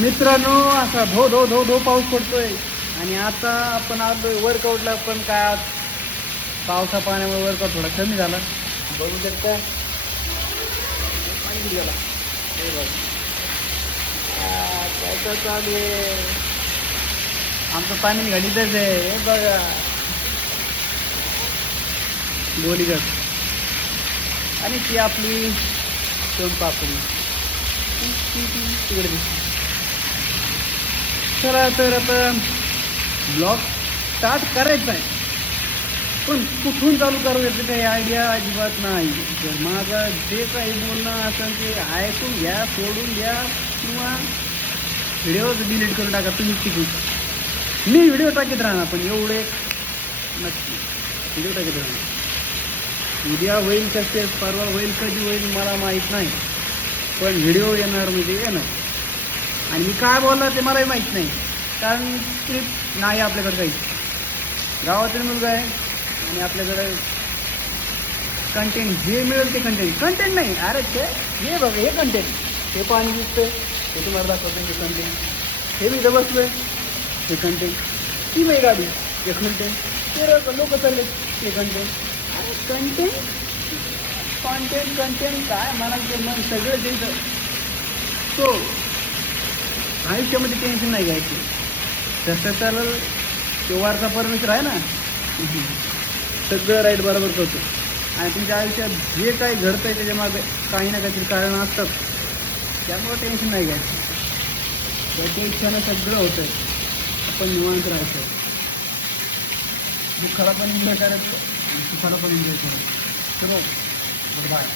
मित्रांनो, असा धो धो धो धो पाऊस पडतोय आणि आता आपण आलोय वर्कआउटला. पण काय आज पावसा पाण्यामुळे वर्कआउट थोडा कमी झाला. बघू शकता पाणी गेला. काय चालू आहे आमचं पाणी घडीतच आहे. हे बघा बोलीगड आणि ती आपली सोनपापडी तिकडे दिसते. चला तर आता ब्लॉग स्टार्ट करायचा आहे, पण कुठून चालू करायचं काही आयडिया अजिबात नाही. तर माझं जे काही बोलणं असेल ते ऐकून घ्या, सोडून घ्या किंवा व्हिडिओज डिलीट करून टाका तुम्ही तिकडून. मी व्हिडिओ टाकीत राहणार, पण एवढे नक्की व्हिडिओ टाकीत राहणार. उद्या होईल कसे, परवा होईल, कधी होईल मला माहीत नाही, पण व्हिडिओ येणार म्हणजे येणार. आणि मी काय बोलणार ते मलाही माहीत नाही, कारण स्क्रिप्ट नाही आपल्याकडे काही. गावातील मुलगा आहे आणि आपल्याकडे कंटेंट जे मिळेल ते कंटेंट नाही. अरे ते हे बघा, हे कंटेंट, हे पाणी दिसतंय, हे तुम्हाला दाखवतो हे कंटेंट. हे मी इथं बसलोय, हे कंटेंट. ती माझी गाडी, हे कंटेंट. ते लोक चालले, हे कंटेंट. अरे कंटेंट काय म्हणायचं मन सगळं द्यायचं. तो आयुष्यामध्ये टेन्शन नाही घ्यायचं. तसं चालेल तेव्हाचा परमेश्वर आहे ना, सगळं राईट बरोबर करतो. आणि तुमच्या आयुष्यात जे काही घडतं आहे त्याच्या मागे काही ना काहीतरी कारण असतात, त्यामुळं टेन्शन नाही घ्यायचं. त्याच्या इच्छानं सगळं होतं आहे. आपण निवांत राहायचं, दुःखाला पण एन्जॉय करायचं आणि सुखाला पण एन्जॉय करायचं. चलो, गुड बाय.